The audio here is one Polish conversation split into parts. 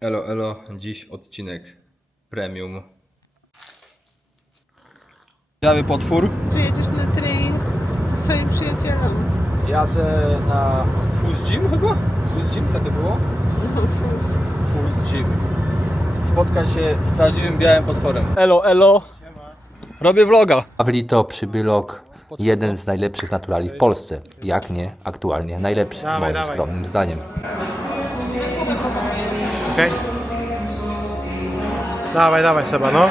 Elo, elo, dziś odcinek premium. Biały potwór. Czy jedziesz na trening ze swoim przyjacielem? Jadę na Fuzz Gym chyba? Fuzz Gym, takie było? No fus. Fuzz Gym. Spotkać się z prawdziwym białym potworem. Elo, elo. Robię vloga. Pawlito Przybylok, jeden z najlepszych naturali w Polsce. Jak nie, aktualnie najlepszy, moim skromnym zdaniem. Okej. Dawaj, dawaj Seba, no.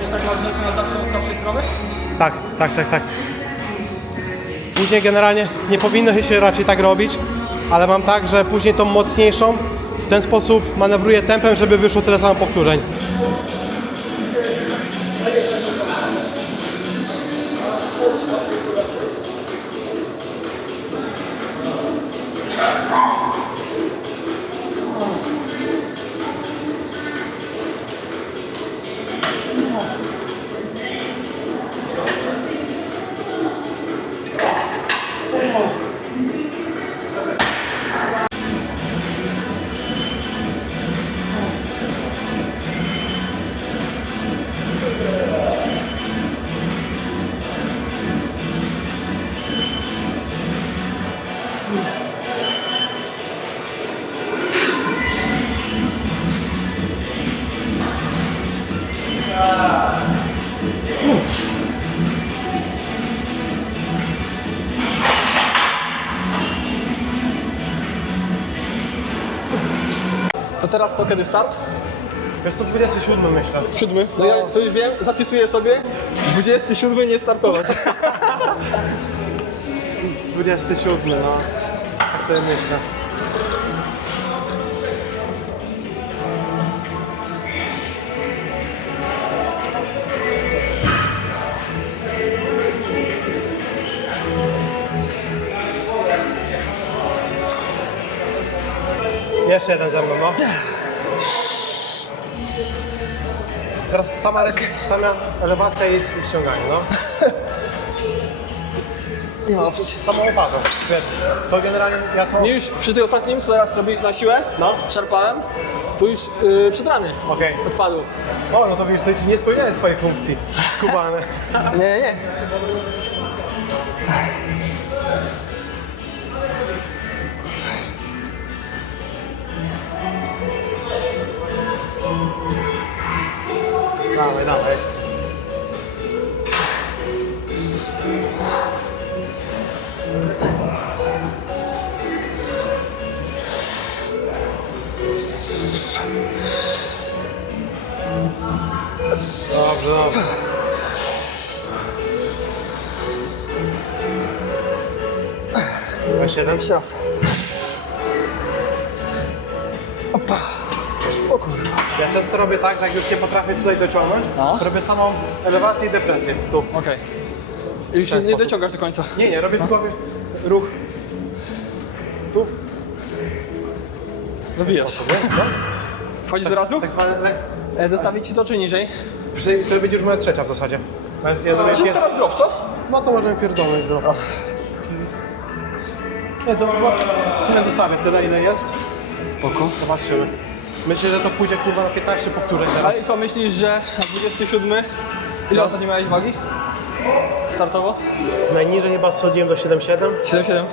Wiesz, tak masz rzeczy na zawsze od słabszej strony? Tak, tak, tak, tak. Później generalnie nie powinno się raczej tak robić, ale mam tak, że później tą mocniejszą w ten sposób manewruję tempem, żeby wyszło tyle samo powtórzeń. Co, kiedy start? Wiesz co, 27 myślę. Siódmy. No ja to już wiem, zapisuję sobie. 27 nie startować. 27, no. Tak sobie myślę. Jeszcze jeden ze mną, no. Sama, sama elewacja i i ściąganie, no. Nie ma Samą opatą. Wiesz, To generalnie ja to... Nie już przy tej ostatnim, co teraz robię na siłę, No. szarpałem, tu już yy, przed ramy Okej. odpadł. O, no to wiesz, to ci nie spełniałem swojej funkcji. Skubany. Nie, nie. Dawaj, dawaj. jest. Dobrze, dobrze. Weź. Opa. O kurwa. Ja często robię tak, że jak już nie potrafię tutaj dociągnąć, No. robię samą elewację i depresję. Tu. Okej. I Już nie, sposób. dociągasz do końca. Nie, nie, robię tylko ruch. Tu. Dobijasz. No. Wchodzisz od razu? Tak zwane... le- E, Zestawić ci to czy niżej? Przy- To będzie już moja trzecia w zasadzie. Ja zrobię pier... teraz drop, co? No to możemy pierdolnąć do. Nie, chyba w sumie zostawię tyle ile jest. Spoko. Zobaczymy. Myślę, że to pójdzie kurwa na 15 powtórzeń Ale teraz. i co, myślisz, że na 27 ile ostatnio miałeś wagi? Startowo? Najniżej chyba schodziłem do 7,7. 7,7.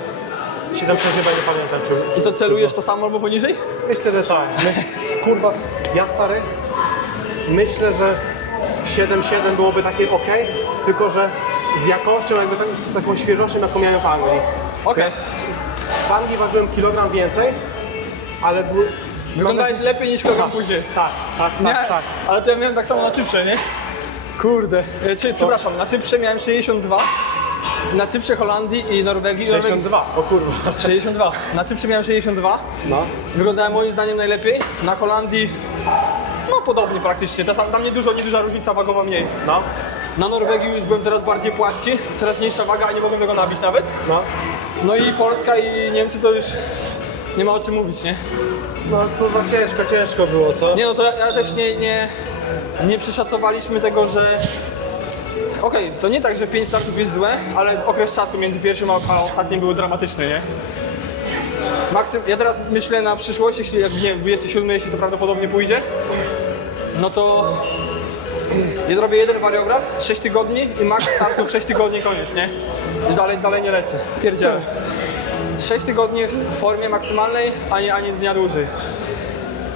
7,6 chyba nie pamiętam czy. I co, celujesz to samo albo poniżej? Myślę, że tak. Myśl... Kurwa, ja stary, myślę, że 7,7 byłoby takie ok, tylko że z jakością, jakby tak, z taką świeżością, jaką miałem w Anglii. Okej. W Anglii ważyłem kilogram więcej, ale był... Wyglądałeś lepiej niż kogo pójdzie. Tak, tak, tak, tak. ale to ja miałem tak samo na Cyprze, nie? Kurde. E, przepraszam, na Cyprze miałem 62. Na Cyprze, Holandii i Norwegii. 62, o kurwa. 62. Na Cyprze miałem 62. No. Wyglądałem moim zdaniem najlepiej. Na Holandii no podobnie praktycznie. Ta sam- Tam dużo, nie duża różnica wagowa mniej. No, Na Norwegii już byłem coraz bardziej płaski, coraz mniejsza waga, a nie mogłem tego nabić nawet. no. No i Polska i Niemcy to już nie ma o czym mówić, nie? No kurwa ciężko, ciężko było, co? Nie no to ja, ja też nie, nie, nie przeszacowaliśmy tego, że Okej, to nie tak, że 5 startów jest złe, ale okres czasu między pierwszym a, ostatnim był dramatyczny, nie? Maksym, ja teraz myślę na przyszłość, jeśli jak nie wiem, 27, jeśli to prawdopodobnie pójdzie, no to ja zrobię jeden wariograf, 6 tygodni i max startów 6 tygodni, koniec, nie? Dalej, dalej nie lecę. Pierdzielę. 6 tygodni w formie maksymalnej, a nie, dnia dłużej.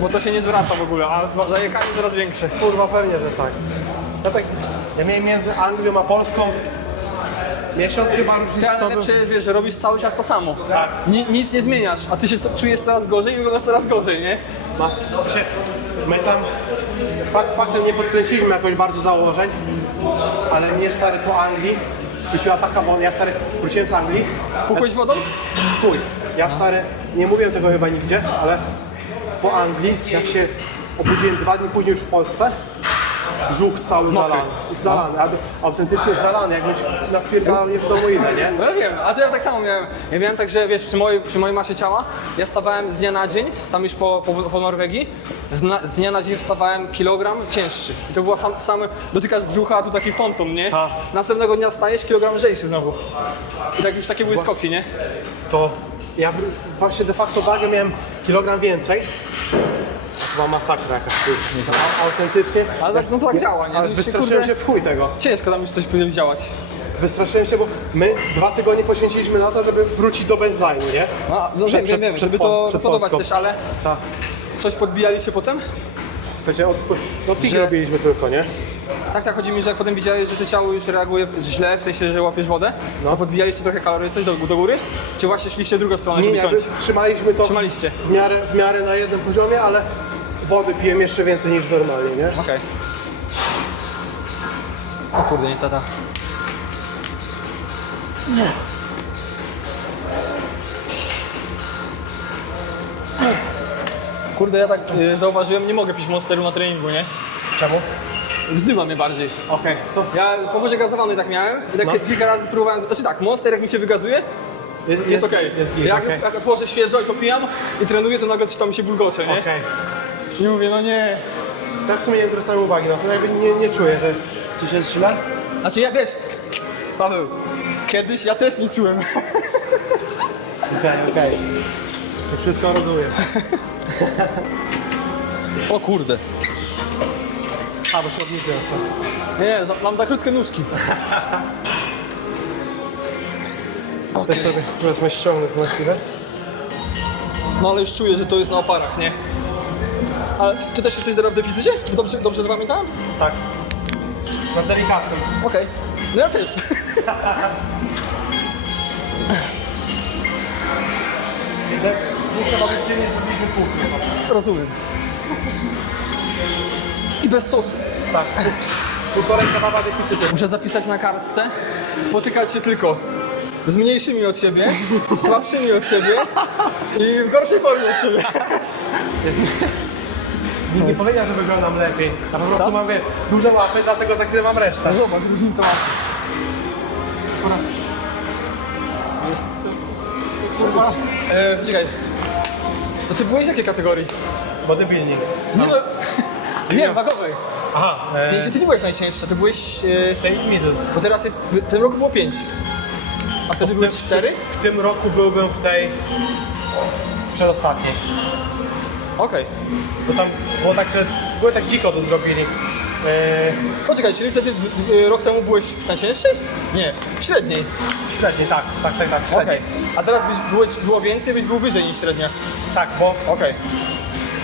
Bo to się nie zwraca w ogóle, a zajechanie coraz większe. Kurwa, pewnie, że tak. Ja tak, ja miałem między Anglią a Polską miesiąc chyba różnic Ty, ale to był. najlepsze jest, wiesz, że robisz cały czas to samo. Tak. Ni, nic nie zmieniasz, a ty się czujesz coraz gorzej i wyglądasz coraz gorzej, nie? Mas, my tam fakt faktem nie podkręciliśmy jakoś bardzo założeń, ale mnie stary po Anglii chwyciła taka wolna. Ja stary wróciłem z Anglii, Pukłeś wodą? chuj. Ja stary, nie mówiłem tego chyba nigdzie, ale po Anglii, jak się obudziłem dwa dni później już w Polsce, brzuch cały Mokry. zalany. Zalany, a- autentycznie zalany, jakbyś napierdalał mnie w domu ile, nie? No ja wiem, a to ja tak samo miałem. Ja miałem tak, że wiesz, przy mojej, przy mojej masie ciała, ja stawałem z dnia na dzień, tam już po, po, po Norwegii, z, na, z dnia na dzień wstawałem kilogram cięższy. I to było sam, same, dotykasz brzucha, a tu taki ponton, nie? Ha. Następnego dnia stajesz kilogram lżejszy znowu. I tak już takie były skoki, nie? to ja właśnie de facto wagę miałem kilogram więcej. Chyba masakra jakaś kurczę. Autentycznie. Ale tak- no tak działa, nie? To Ale już się, wystraszyłem kurde- się w chuj tego. Ciężko tam już coś będzie działać. Wystraszyłem się, bo my dwa tygodnie poświęciliśmy na to, żeby wrócić do baseline'u, nie? No, no Przed- wiem, przed- wiem, wiem, przed żeby Pol- to przed podobać Polską. też, ale Tak. coś podbijali się potem? Słuchajcie, od, no pik Że- robiliśmy tylko, nie? Tak, tak, chodzi mi, że jak potem widziałeś, że to ciało już reaguje źle, w sensie, że łapiesz wodę, no. to podbijaliście trochę kalorii, coś do, do góry? Czy właśnie szliście w drugą stronę, Nie, żeby jakby ciąć? trzymaliśmy to Trzymaliście. w miarę, w miarę na jednym poziomie, ale wody piłem jeszcze więcej niż normalnie, nie? Okej. O kurde, nie tata. Kurde, ja tak y, zauważyłem, nie mogę pić monsteru na treningu, nie? Czemu? Wzdyma mnie bardziej. Okej, to Ja po wodzie gazowanej tak miałem i tak No. kilka razy spróbowałem, znaczy tak, monster jak mi się wygazuje, jest, jest okej. Jest git, jak, okej. jak otworzę świeżo i popijam i trenuję, to nagle coś tam mi się bulgocze, nie? Okej. I mówię, no nie. Tak w sumie nie zwracałem uwagi na to, jakby nie, nie czuję, że coś jest źle. Znaczy ja wiesz, Paweł, kiedyś ja też nie czułem. Okej, okej. To wszystko rozumiem. O kurde. A, bo się obniżyłem sobie. Nie, za, mam za krótkie nóżki. Chcesz sobie powiedzmy ściągnąć na chwilę? No ale już czuję, że to jest na oparach, nie? Ale ty też jesteś teraz w deficycie? Dobrze, dobrze zapamiętałem? Tak. Na delikatnym. Okej. No ja też. Z dwóch kebabów nie zrobiliśmy pół. Rozumiem. I bez sosu. Tak. Półtorej kebaba deficytu. Muszę zapisać na kartce. Spotykać się tylko z mniejszymi od siebie, słabszymi od siebie i w gorszej formie od siebie. Nikt nie powiedział, że wyglądam lepiej. A po prostu mam wie, duże łapy, dlatego zakrywam resztę. Zobacz, różnica ma. Akurat Jest... Kurwa. E, czekaj. No ty byłeś w jakiej kategorii? Bodybuilding. Nie no. Nie, wagowej. Aha. W E, sensie ty nie byłeś najcięższa, ty byłeś... E, w tej middle. bo teraz jest... W tym roku było 5. A wtedy w były tym- 4? W tym roku byłbym w tej... przedostatniej. Okej. Bo tam było tak, że... Było tak dziko to zrobili. E, Poczekaj, czyli wtedy w, w, rok temu byłeś w najcięższej? Nie, w średniej. średniej, tak, tak, tak, tak, średniej. Okej. A teraz byś, było, było więcej, byś był wyżej niż średnia. Tak, bo Okej.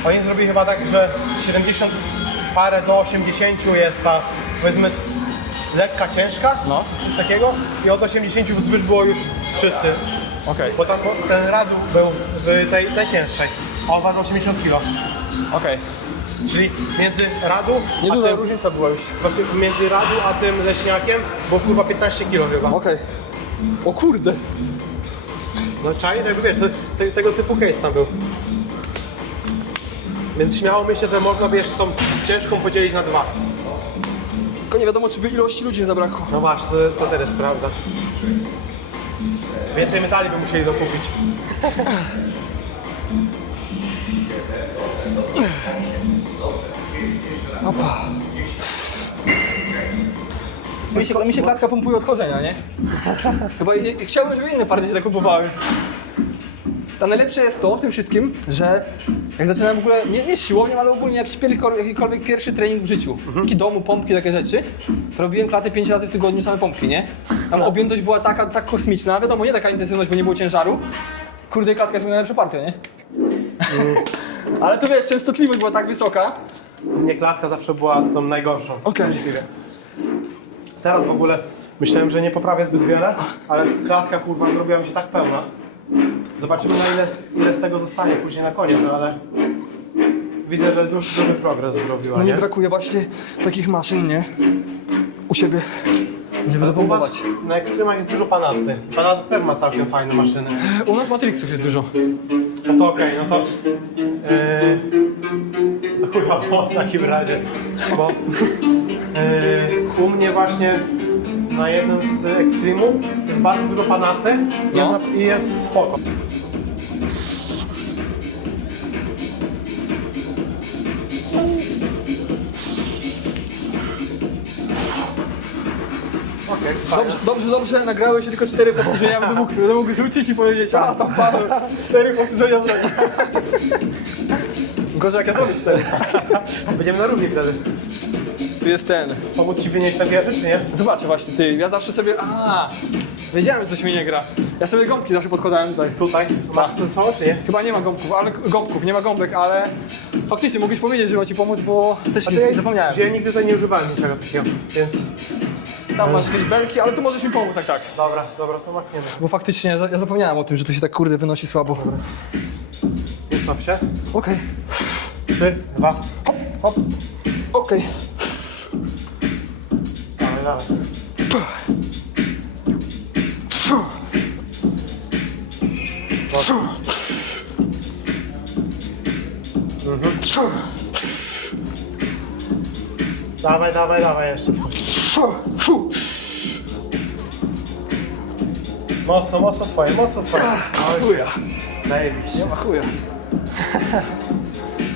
Oni zrobili chyba tak, że 70 parę do 80 jest ta, powiedzmy, lekka, ciężka, No. coś takiego i od 80 wzwyż było już wszyscy, Okej. bo tam ten radu był w tej najcięższej, a on ważył 80 kg, Okej. czyli między radu, a Nieduża tym, różnica była już. właśnie między radu a tym leśniakiem było kurwa 15 kg chyba. Okej. O kurde. No czaj, jakby wiesz, te, te, tego typu case tam był. Więc śmiało myślę, że można by jeszcze tą ciężką podzielić na dwa. Tylko nie wiadomo, czy by ilości ludzi nie zabrakło. No właśnie, to, to jest prawda. Więcej metali by musieli dokupić. Opa. Mi się, mi się klatka pompuje od chodzenia, nie? Chyba chciałbym, żeby inne partie się tak pompowały. A najlepsze jest to w tym wszystkim, że jak zaczynałem w ogóle, nie, nie siłownią, ale ogólnie jakiś jakikolwiek pierwszy trening w życiu, taki domu, pompki, takie rzeczy, to robiłem klatę 5 razy w tygodniu same pompki, nie? Tam objętość była taka, tak kosmiczna, wiadomo, nie taka intensywność, bo nie było ciężaru. Kurde, klatka jest moja najlepsza partia, nie? Ale to wiesz, częstotliwość była tak wysoka. Nie klatka zawsze była tą najgorszą. Okej. Teraz w ogóle myślałem, że nie poprawię zbyt wiele, ale klatka kurwa zrobiła mi się tak pełna. Zobaczymy na ile, ile z tego zostanie później na koniec, no ale widzę, że duży, duży progres zrobiła, No mi nie? brakuje właśnie takich maszyn, nie? U siebie. Żeby dopompować. na ekstremach jest dużo Panaty. Panata też ma całkiem fajne maszyny. U nas Matrixów jest dużo. No to okej, no to... Yy, no chujowo w takim razie, bo yy, u mnie właśnie na jednym z ekstremów jest bardzo dużo Panaty i jest, No. na- i jest spoko. Dobrze, dobrze, dobrze, nagrały się tylko cztery powtórzenia, będę mógł, będę mógł rzucić i powiedzieć, a tam Paweł, cztery powtórzenia zrobił. Gorzej jak ja zrobię cztery. Będziemy na równi wtedy. Tu jest ten. Pomóc ci wynieść na wieży, czy nie? Zobaczcie właśnie, ty, ja zawsze sobie, a wiedziałem, że coś mi nie gra. Ja sobie gąbki zawsze podkładałem tutaj. Tutaj. Masz to są, czy nie? Chyba nie ma gąbków, ale gąbków, nie ma gąbek, ale faktycznie mogłeś powiedzieć, że ma ci pomóc, bo też A to ja, zapomniałem. że ja nigdy tutaj nie używałem niczego takiego, więc... Tam masz jakieś belki, ale tu możesz mi pomóc, tak, tak. Dobra, dobra, to machniemy. Bo faktycznie ja ja zapomniałem o tym, że tu się tak kurde wynosi słabo. Ustaw się. Okej, Trzy, dwa, hop, hop. okej. Dawaj, dawaj. Mocno. Mhm. Dawaj, dawaj, dawaj jeszcze. Mocno, mocno twoje, mocno twoje. Chuja, Zajebiście. nie ma chuja.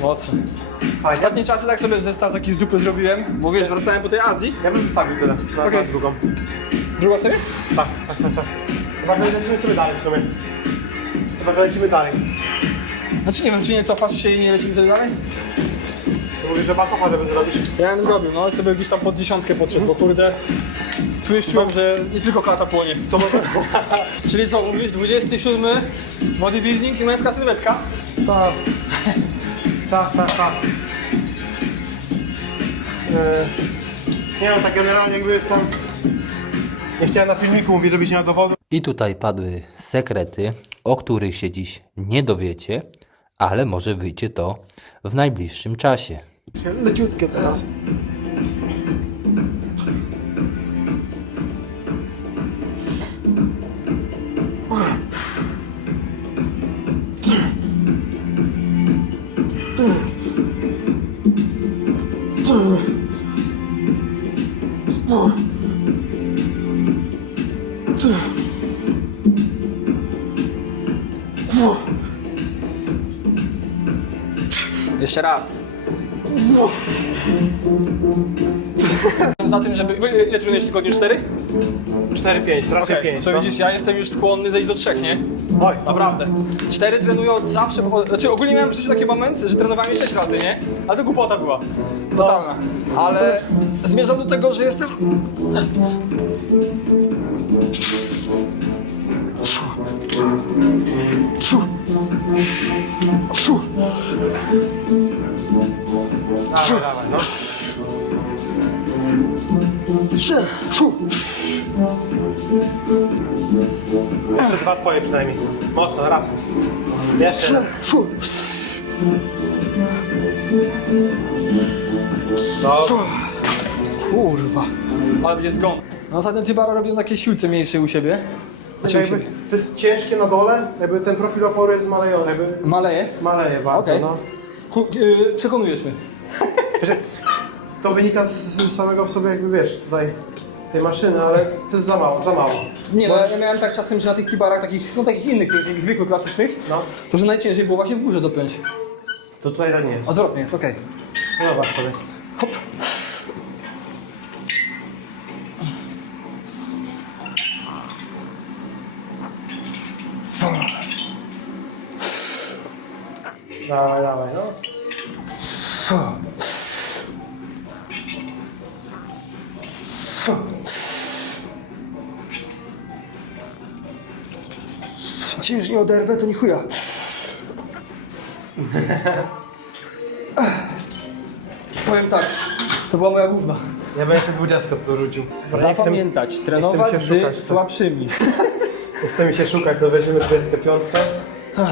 Mocno. Fajnie. Ostatnie czasy tak sobie zestaw taki z dupy zrobiłem, bo wiesz, wracałem po tej Azji. Ja bym zostawił tyle, na, Okej. na drugą. Druga sobie? Tak, tak, tak, tak. Chyba, że lecimy sobie dalej w sumie. Chyba, że lecimy dalej. Znaczy nie wiem, czy nie cofasz się i nie lecimy wtedy dalej? Mówisz, że bakowa, żeby zrobić. Ja bym zrobił, no ale sobie gdzieś tam pod dziesiątkę podszedł, bo kurde... Tu już czułem, że nie tylko klata płonie. To Czyli co, mówisz 27 bodybuilding i męska sylwetka? Tak. Tak, tak, tak. E, nie wiem, tak generalnie jakby tam... Nie chciałem na filmiku mówić, żebyś nie miał dowodu. I tutaj padły sekrety, o których się dziś nie dowiecie, ale może wyjdzie to w najbliższym czasie. Leciutkie teraz. Jeszcze raz. Za tym, żeby... Ile trenujesz w tygodniu? 4? 4-5, raczej Okej, 5. to no. widzisz, ja jestem już skłonny zejść do 3, nie? Oj, Naprawdę. Cztery trenuję od zawsze, bo, znaczy ogólnie miałem w życiu taki moment, że trenowałem 6 razy, nie? Ale to głupota była. Totalna. Ale zmierzam do tego, że jestem... Dawaj, dawaj, no. Jeszcze dwa twoje przynajmniej. Mocno, raz. Jeszcze. jeden. Dobrze. Kurwa. Ale będzie zgon. No ostatnio Tybara robią takie siłce mniejsze u siebie. Znaczy u Jakby, siebie. to jest ciężkie na dole, jakby ten profil oporu jest malejony, jakby Maleje? maleje bardzo, Okej. no. Ku, yy, przekonujesz mnie. Znaczy, to wynika z samego w sobie, jakby wiesz, tutaj tej maszyny, ale to jest za mało, za mało. Nie, no Bo- ja miałem tak czasem, że na tych kibarach, takich, no takich innych, tych, tych zwykłych, klasycznych, No. to że najciężej było właśnie w górze dopiąć. To tutaj tak nie jest. Odwrotnie jest, okej. No zobacz sobie. Hop. Dawaj, dawaj, no. Cię już nie oderwę, to nie chuja. Powiem tak, to była moja główna. Ja bym jeszcze 20 to rzucił. Zapamiętać, trenować chcę mi się szukać, z co? słabszymi. Nie chce mi się szukać, to weźmiemy 25. Eee,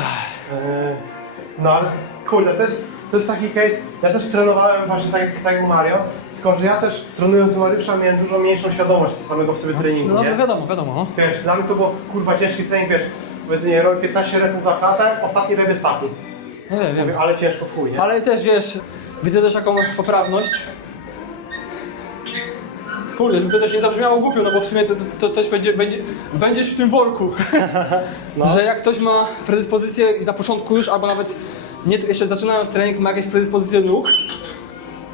No ale kurde, to jest, to jest taki case. Ja też trenowałem właśnie tak, tak jak u Mario, tylko że ja też trenując u Mariusza miałem dużo mniejszą świadomość samego w sobie treningu. No nie? wiadomo, wiadomo. No. Wiesz, dla mnie to było kurwa ciężki trening, wiesz, powiedzmy nie robię 15 repów na klatę, ostatni rep jest taki. Nie wiem. Mówię, ale ciężko w chuj, nie? Ale też wiesz, widzę też taką poprawność. Kurde, żeby to też nie zabrzmiało głupio, no bo w sumie to, to też będzie, będzie, będziesz w tym worku. Że jak ktoś ma predyspozycję na początku już, albo nawet nie, jeszcze zaczynając trening, ma jakieś predyspozycje nóg,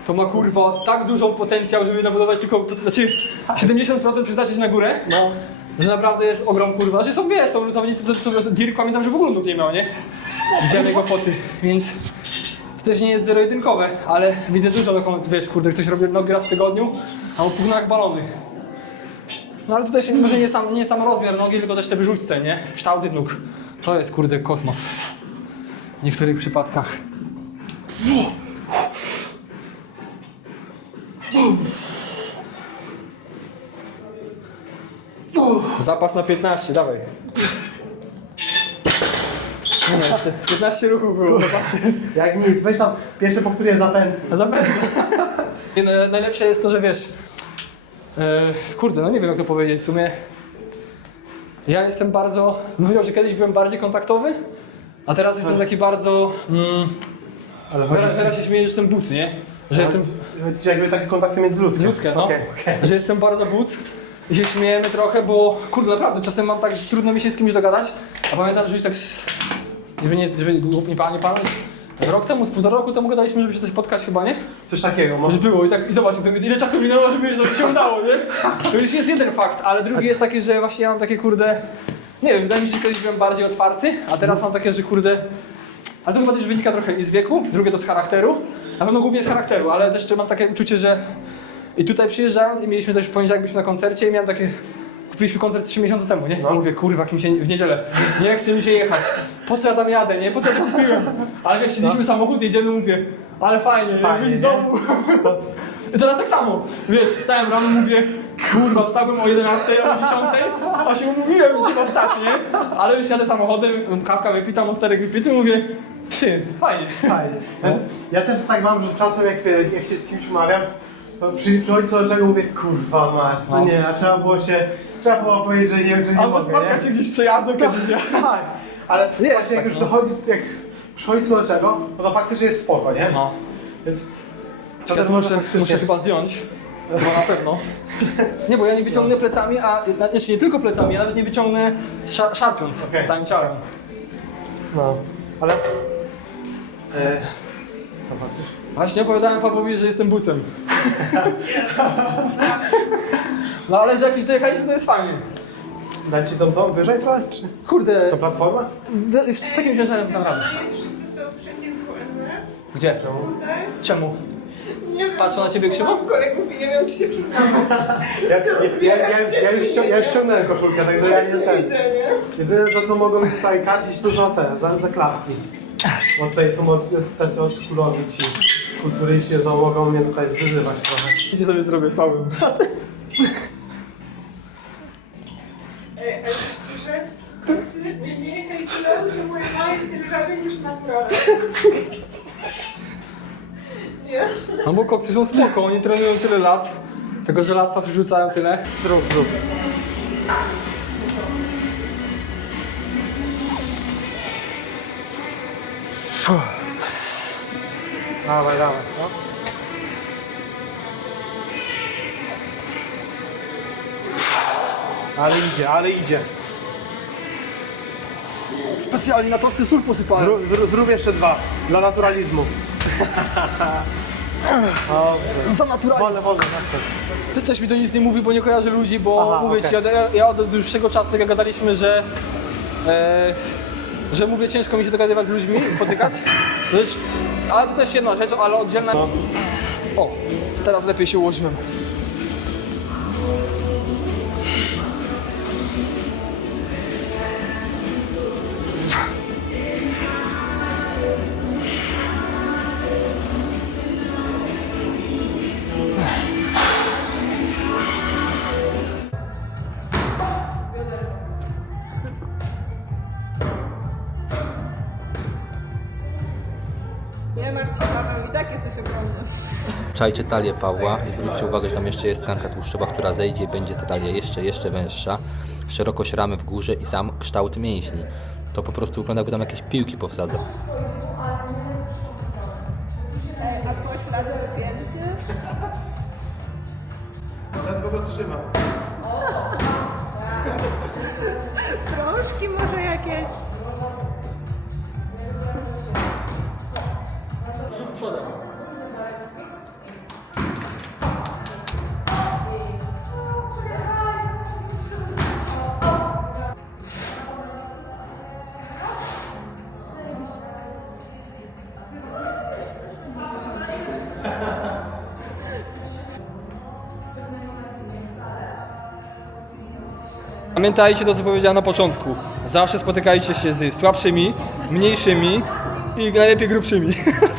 to ma kurwa tak dużą potencjał, żeby nabudować tylko, znaczy 70% przeznaczyć na górę, no. Że naprawdę jest ogrom kurwa. Znaczy są, nie, są zawodnicy, co, co Dirk pamiętam, że w ogóle nóg nie miał, nie? Widziałem jego foty, więc to też nie jest zero-jedynkowe, ale widzę dużo taką, wiesz, kurde, ktoś robi nogi raz w tygodniu, a on płyną jak balony. No ale to też może nie sam, nie sam rozmiar nogi, tylko też te wyrzućce, nie? Kształty nóg. To jest, kurde, kosmos. W niektórych przypadkach. Zapas na 15, dawaj. Nie, jeszcze 15 ruchów było. Jak nic, weź tam pierwsze powtórzenie zapętli. A zapewne. Nie, no, najlepsze jest to, że wiesz. E, kurde, no nie wiem jak to powiedzieć w sumie. Ja jestem bardzo. Mówią, że kiedyś byłem bardziej kontaktowy, a teraz jestem taki bardzo. Mm, teraz, teraz się śmieję, że jestem buc, nie? Że jestem. Chodzi ci jakby takie kontakty międzyludzkie. Ludzkie, no. Okej, okej. Że jestem bardzo buc. I się śmiejemy trochę, bo kurde, naprawdę, czasem mam tak, że trudno mi się z kimś dogadać. A pamiętam, że już tak. s- Żeby nie, żeby nie pamięć, rok temu, z półtora roku temu gadaliśmy, żeby się coś spotkać chyba, nie? Coś takiego, może. Już było i tak, i zobacz, to ile czasu minęło, żeby to się udało, nie? To już jest jeden fakt, ale drugi jest taki, że właśnie ja mam takie kurde, nie wiem, wydaje mi się, że kiedyś byłem bardziej otwarty, a teraz mam takie, że kurde, ale to chyba też wynika trochę i z wieku, drugie to z charakteru, na pewno głównie z charakteru, ale też mam takie uczucie, że i tutaj przyjeżdżając i mieliśmy też w poniedziałek byliśmy na koncercie i miałem takie, kupiliśmy koncert 3 miesiące temu, nie? No. Mówię, kurwa, kim się w niedzielę, nie chce mi się jechać, po co ja tam jadę, nie? Po co ja to kupiłem? Ale wiesz, siedliśmy samochód, jedziemy, mówię, ale fajnie, Fajnie, fajnie z nie? domu. I teraz tak samo, wiesz, wstałem rano, mówię, kurwa, wstałem o 11, o 10, a się umówiłem, że mam wstać, nie? Ale już jadę samochodem, kawka wypita, monsterek wypity, mówię, ty, fajnie. Fajnie. Ja, ja też tak mam, że czasem jak, jak się z kimś umawiam, to przy, przychodzi co do czego mówię, kurwa mać, no, No. nie, a trzeba było się, trzeba było powiedzieć, że nie, że nie Albo mogę, spotkać nie? się gdzieś przejazdem kiedyś, nie? Tak, ale Nie, właśnie jak tak, już no. dochodzi, jak przychodzi co do czego, no to faktycznie jest spoko, nie? No. Więc Ja to muszę, muszę chyba zdjąć. No na pewno. Nie, bo ja nie wyciągnę plecami, a znaczy nie tylko plecami, ja nawet nie wyciągnę szar szarpiąc Okej. całym ciałem. No, ale... E, zobaczysz? Właśnie opowiadałem Pawłowi, że jestem bucem. No ale że jakiś dojechaliśmy, to jest fajnie. Dać ci tą, tą wyżej trochę, czy Kurde, tą platformę? d- już z takim ciężarem naprawdę. Wszyscy są przeciwko. Gdzie? Tutaj. Czemu? Wiem. Patrzą na ciebie krzywo? Mam kolegów i nie wiem, czy się przyznam. Ja, ja, ja, ja, ja, już, ścią- ja już ściągnąłem koszulkę, także ja nie ten. Jedyne to co mogą mi tutaj karcić to są te, za, za klapki. Bo tutaj są od, tacy oldschoolowi ci kulturyści, to mogą mnie tutaj zwyzywać trochę. Idzie sobie zrobię z Pawłem. Ej, ale szczerze, to sobie mnie hejtowało, że moje małe jest prawie niż naturalne. Nie? No bo koksy są spoko, oni trenują tyle lat. Tego żelastwa przyrzucają tyle. Zrób, zrób. Dawaj, dawaj. No. Ale idzie, ale idzie. Specjalnie na tosty sól posypałem. Zrób, zrób jeszcze dwa, dla naturalizmu. Za naturalnie. Ty też mi to nic nie mówi, bo nie kojarzę ludzi, bo Aha, mówię ci, ja, ja od dłuższego czasu tak jak gadaliśmy, że e, że mówię, ciężko mi się dogadywać z ludźmi, spotykać. Ale to też jedna rzecz, ale oddzielna. O, teraz lepiej się ułożyłem. Czajcie talię Pawła i zwróćcie uwagę, że tam jeszcze jest tkanka tłuszczowa, która zejdzie i będzie ta talia jeszcze, jeszcze węższa. Szerokość ramy w górze i sam kształt mięśni. To po prostu wygląda jakby tam jakieś piłki powsadzał. A go trzyma. Krążki może jakieś? Pamiętajcie to, co powiedziałem na początku. Zawsze spotykajcie się z słabszymi, mniejszymi i najlepiej grubszymi.